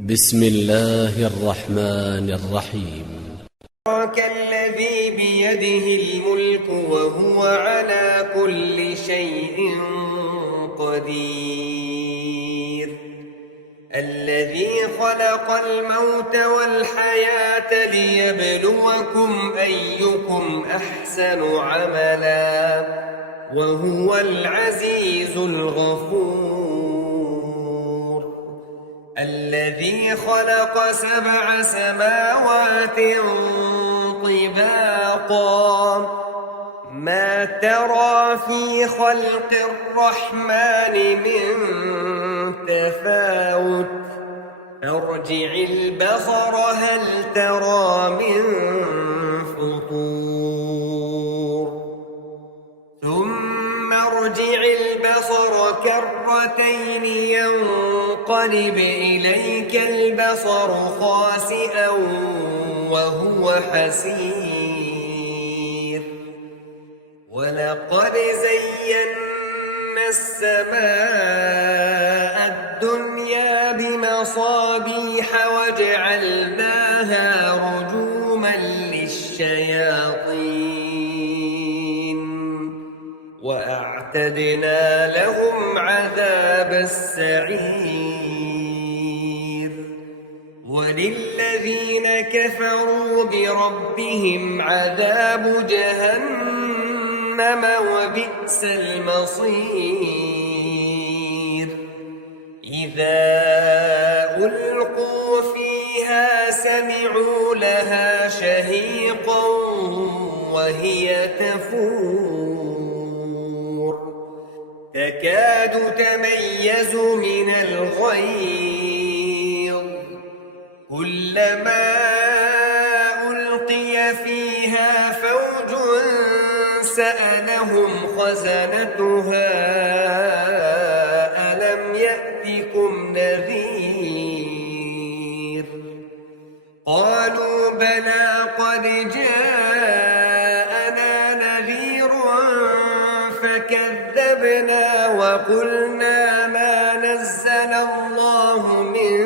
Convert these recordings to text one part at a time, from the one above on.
بسم الله الرحمن الرحيم. تبارك الذي بيده الملك وهو على كل شيء قدير، الذي خلق الموت والحياة ليبلوكم أيكم أحسن عملا وهو العزيز الغفور، الذي خلق 7 سماوات طباقا ما ترى في خلق الرحمن من تفاوت فارجع البصر هل ترى من فطور ثم ارجع البصر كرتين ينقلب إليك البصر خاسئا وهو حسير، ولقد زينا السماء الدنيا بمصابيح وجعلناها رجوما للشياطين وأعتدنا لهم عذاب السعير، وللذين كفروا بربهم عذاب جهنم وبئس المصير، إذا ألقوا فيها سمعوا لها شهيقا وهي تفور تكاد تميز من الغيظ، كلما ألقي فيها فوج سألهم خزنتها ألم يأتكم نذير، قالوا بلى قد جاءنا نذير فكذبنا وقلنا ما نزل الله من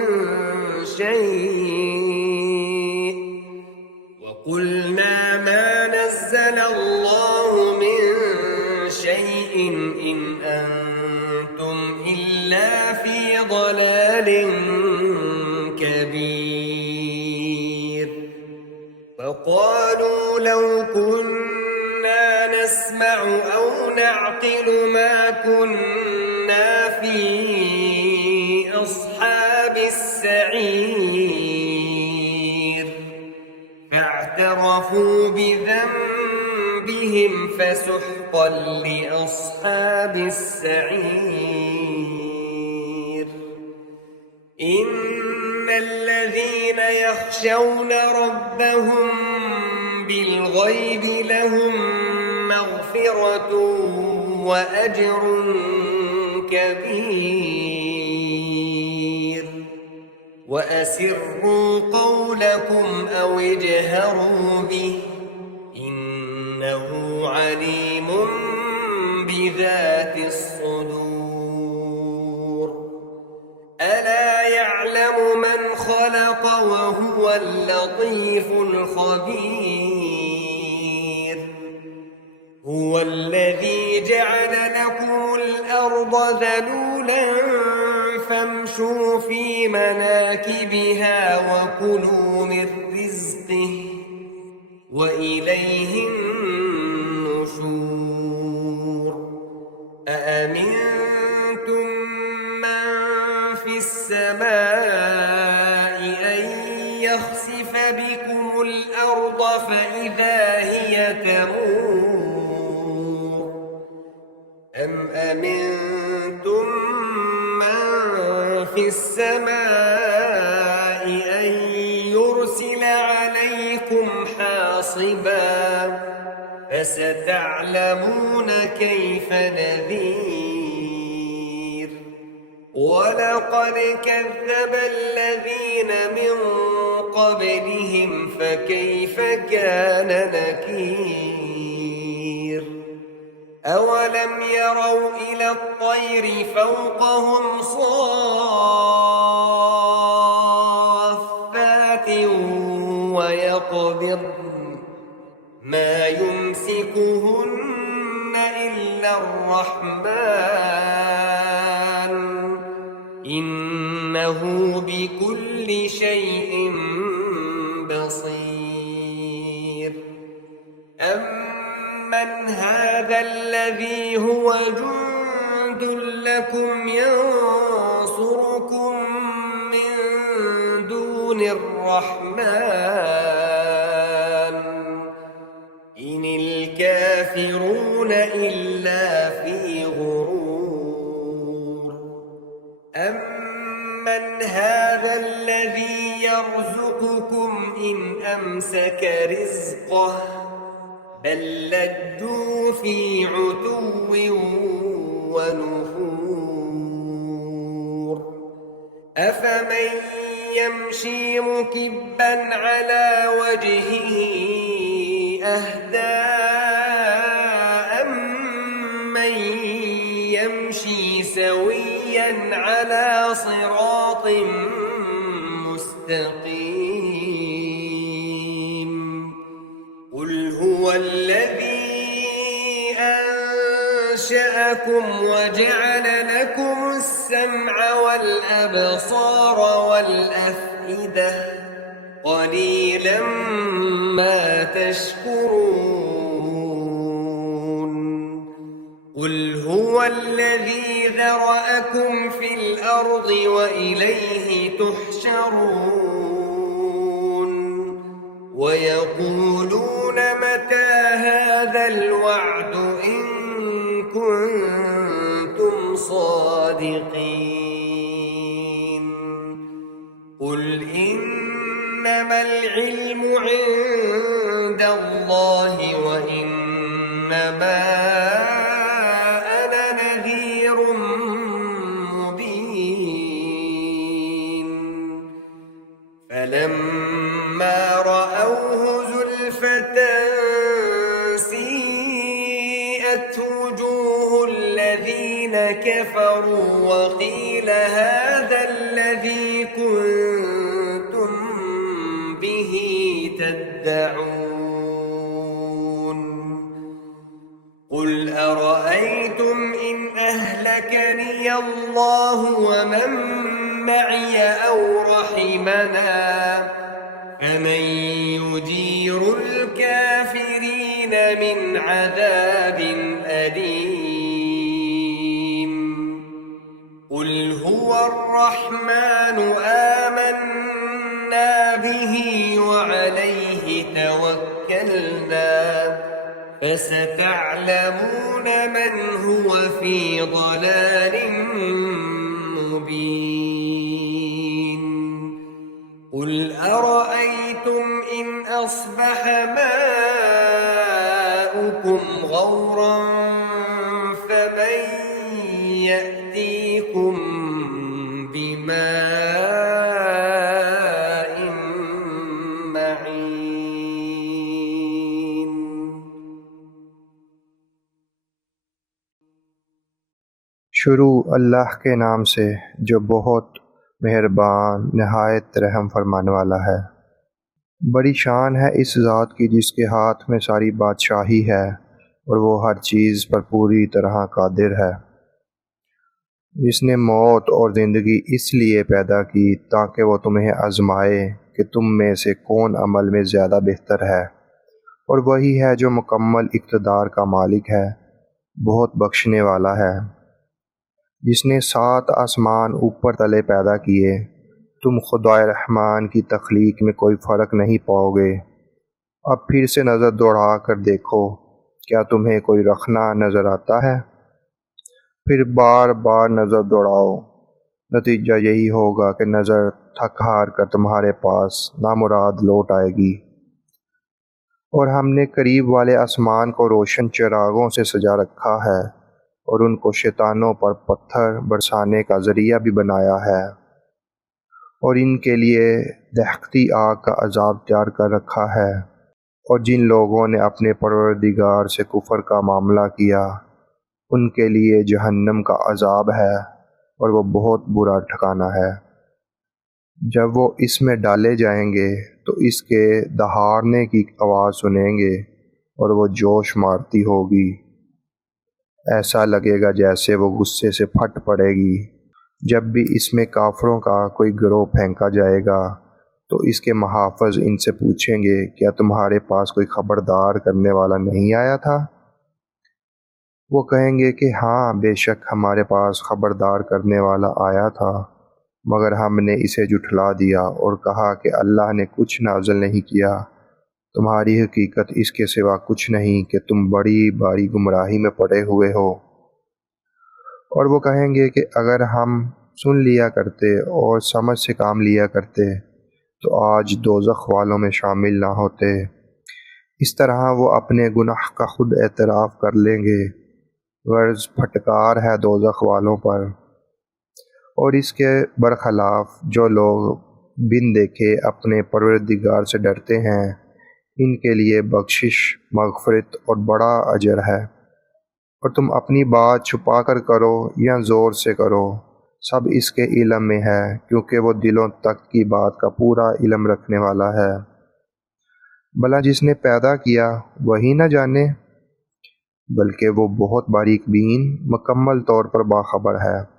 شيء إن أنتم إلا في ضلال كبير، فقالوا لو كنا نسمع أو نعقل ما كنا في أصحاب السعير، فاعترفوا بذنبهم فسحقا لأصحاب السعير. إن الذين يخشون ربهم بالغيب لهم مغفرة وأجر كبير، وأسروا قولكم أو اجهروا به إنه عليم بذات الصدور، ألا يعلم من خلق وهو اللطيف الخبير، هو الذي جعل لكم الأرض ذلولا فامشوا في مناكبها وكلوا من رزقه وإليه النشور، أأمنتم من في السماء أن يخسف بكم الأرض فإذا هي تمور، أم أمنتم من في السماء أن يرسل عليكم حاصبا فستعلمون كيف نذير، ولقد كذب الذين من قبلهم فكيف كان نكير، أولم يروا إلى الطير فوقهم صافات سماوات ويقبضن ما يمسكهن إلا الرحمن إنه بكل شيء بصير أمن هذا الذي هو جند لكم ينصركم من دون الرحمن إن الكافرون إلا في غرور أمن هذا الذي يرزقكم إن أمسك رزقه بل لجوا في عتو ونفور أفمن يمشي مكبا على وجهه أهدى أمن يمشي سويا على صراط مستقيم قل هو الذي أنشأكم وجعل لكم السمع والأبصار والأفئدة قليلا ما تشكرون قل هو الذي ذرأكم في الأرض وإليه تحشرون ويقولون متى هذا الوعد إن كنتم صادقين قل إنما العلم عند الله وإنما أنا نذير مبين فلما رأوه زلفة سيئت وجوه الذين كفروا وقيل هذا الذي كنتم به تدعون قل أرأيتم إن أهلكني الله ومن معي أو رحمنا فمن يجير الكافرين من عذاب أليم قل هو الرحمن آمنا به وعليه توكلنا فستعلمون من هو في ضلال مبين قل أرأيتم إن أصبح ماؤكم غورا فمن يأتيكم بماء معين शुरू अल्लाह के नाम से जो बहुत मेहरबान नहायत रहम फरमाने वाला है। बड़ी शान है इस ज़ात की जिसके हाथ में सारी बादशाही है और वो हर चीज़ पर पूरी तरह कादिर है। जिसने मौत और ज़िंदगी इसलिए पैदा की ताकि वो तुम्हें आज़माए कि तुम में से कौन अमल में ज़्यादा बेहतर है, और वही है जो मुकम्मल इक़्तिदार का मालिक है, बहुत बख्शने वाला है। जिसने 7 आसमान ऊपर तले पैदा किए, तुम खुदाए रहमान की तख्लीक में कोई फ़र्क नहीं पाओगे। अब फिर से नज़र दौड़ा कर देखो, क्या तुम्हें कोई रखना नज़र आता है? फिर बार बार नज़र दौड़ाओ, नतीजा यही होगा कि नज़र थक हार कर तुम्हारे पास नामुराद लौट आएगी। और हमने करीब वाले आसमान को रोशन चिरागों से सजा रखा है और उनको शैतानों पर पत्थर बरसाने का ज़रिया भी बनाया है, और इनके लिए दहकती आग का अजाब तैयार कर रखा है। और जिन लोगों ने अपने परवरदिगार से कुफर का मामला किया, उनके लिए जहन्नम का अजाब है और वो बहुत बुरा ठिकाना है। جب وہ اس میں ڈالے جائیں گے تو اس کے دہاڑنے کی آواز سنیں گے اور وہ جوش مارتی ہوگی، ایسا لگے گا جیسے وہ غصے سے پھٹ پڑے گی۔ جب بھی اس میں کافروں کا کوئی گروہ پھینکا جائے گا تو اس کے محافظ ان سے پوچھیں گے، کیا تمہارے پاس کوئی خبردار کرنے والا نہیں آیا تھا؟ وہ کہیں گے کہ ہاں، بے شک ہمارے پاس خبردار کرنے والا آیا تھا، مگر ہم نے اسے جھٹلا دیا اور کہا کہ اللہ نے کچھ نازل نہیں کیا، تمہاری حقیقت اس کے سوا کچھ نہیں کہ تم بڑی باری گمراہی میں پڑے ہوئے ہو۔ اور وہ کہیں گے کہ اگر ہم سن لیا کرتے اور سمجھ سے کام لیا کرتے تو آج دوزخ والوں میں شامل نہ ہوتے۔ اس طرح وہ اپنے گناہ کا خود اعتراف کر لیں گے، غرض پھٹکار ہے دوزخ والوں پر۔ اور اس کے برخلاف جو لوگ بن دیکھے اپنے پروردگار سے ڈرتے ہیں، ان کے لیے بخشش، مغفرت اور بڑا اجر ہے۔ اور تم اپنی بات چھپا کر کرو یا زور سے کرو، سب اس کے علم میں ہے، کیونکہ وہ دلوں تک کی بات کا پورا علم رکھنے والا ہے۔ بھلا جس نے پیدا کیا وہی نہ جانے، بلکہ وہ بہت باریک بین، مکمل طور پر باخبر ہے۔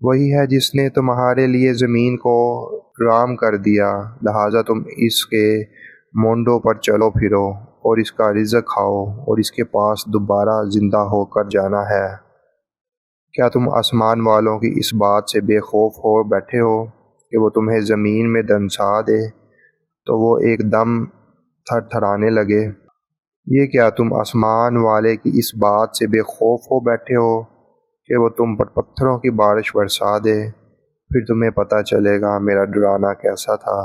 وہی ہے جس نے تمہارے لیے زمین کو رام کر دیا، لہٰذا تم اس کے مونڈوں پر چلو پھرو اور اس کا رزق کھاؤ اور اس کے پاس دوبارہ زندہ ہو کر جانا ہے۔ کیا تم آسمان والوں کی اس بات سے بے خوف ہو بیٹھے ہو کہ وہ تمہیں زمین میں دنسا دے تو وہ ایک دم تھر تھرانے لگے؟ یہ کیا تم آسمان والے کی اس بات سے بے خوف ہو بیٹھے ہو کہ وہ تم پر پتھروں کی بارش برسا دے، پھر تمہیں پتہ چلے گا میرا ڈرانا کیسا تھا۔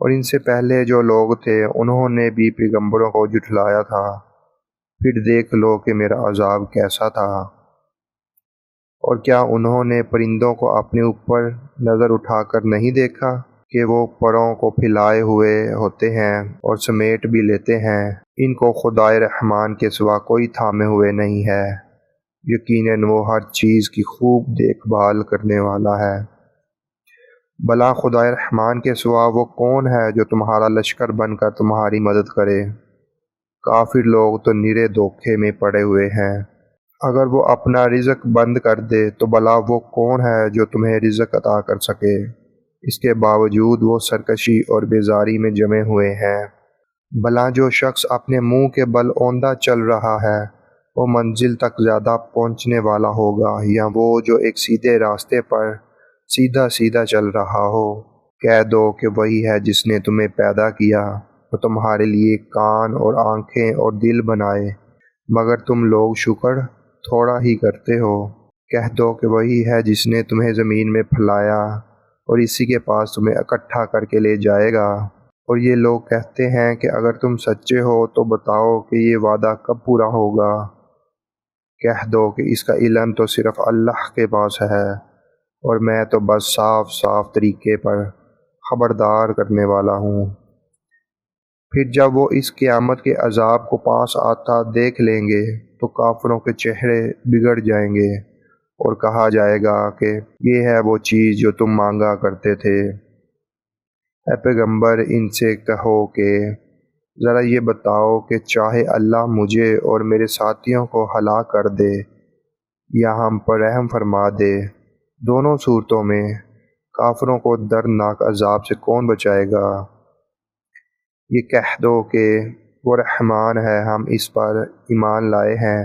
اور ان سے پہلے جو لوگ تھے انہوں نے بھی پیغمبروں کو جھٹلایا تھا، پھر دیکھ لو کہ میرا عذاب کیسا تھا۔ اور کیا انہوں نے پرندوں کو اپنے اوپر نظر اٹھا کر نہیں دیکھا کہ وہ پروں کو پھیلائے ہوئے ہوتے ہیں اور سمیٹ بھی لیتے ہیں؟ ان کو خدائے رحمان کے سوا کوئی تھامے ہوئے نہیں ہے، یقیناً وہ ہر چیز کی خوب دیکھ بھال کرنے والا ہے۔ بھلا خدائے رحمان کے سوا وہ کون ہے جو تمہارا لشکر بن کر تمہاری مدد کرے؟ کافر لوگ تو نرے دھوکے میں پڑے ہوئے ہیں۔ اگر وہ اپنا رزق بند کر دے تو بھلا وہ کون ہے جو تمہیں رزق عطا کر سکے؟ اس کے باوجود وہ سرکشی اور بیزاری میں جمے ہوئے ہیں۔ بھلا جو شخص اپنے منہ کے بل اوندا چل رہا ہے وہ منزل تک زیادہ پہنچنے والا ہوگا، یا وہ جو ایک سیدھے راستے پر سیدھا سیدھا چل رہا ہو؟ کہہ دو کہ وہی ہے جس نے تمہیں پیدا کیا، وہ تمہارے لیے کان اور آنکھیں اور دل بنائے، مگر تم لوگ شکر تھوڑا ہی کرتے ہو۔ کہہ دو کہ وہی ہے جس نے تمہیں زمین میں پھیلایا اور اسی کے پاس تمہیں اکٹھا کر کے لے جائے گا۔ اور یہ لوگ کہتے ہیں کہ اگر تم سچے ہو تو بتاؤ کہ یہ وعدہ کب پورا ہوگا۔ کہہ دو کہ اس کا علم تو صرف اللہ کے پاس ہے، اور میں تو بس صاف صاف طریقے پر خبردار کرنے والا ہوں۔ پھر جب وہ اس قیامت کے عذاب کو پاس آتا دیکھ لیں گے تو کافروں کے چہرے بگڑ جائیں گے اور کہا جائے گا کہ یہ ہے وہ چیز جو تم مانگا کرتے تھے۔ اے پیغمبر، ان سے کہو کہ ذرا یہ بتاؤ کہ چاہے اللہ مجھے اور میرے ساتھیوں کو ہلاک کر دے یا ہم پر رحم فرما دے، دونوں صورتوں میں کافروں کو دردناک عذاب سے کون بچائے گا؟ یہ کہہ دو کہ وہ رحمان ہے، ہم اس پر ایمان لائے ہیں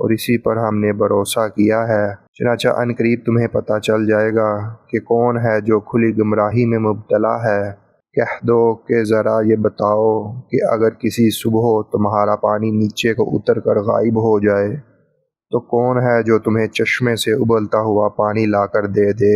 اور اسی پر ہم نے بھروسہ کیا ہے، چنانچہ عنقریب قریب تمہیں پتہ چل جائے گا کہ کون ہے جو کھلی گمراہی میں مبتلا ہے۔ کہہ دو کہ ذرا یہ بتاؤ کہ اگر کسی صبح تمہارا پانی نیچے کو اتر کر غائب ہو جائے تو کون ہے جو تمہیں چشمے سے ابلتا ہوا پانی لا کر دے دے؟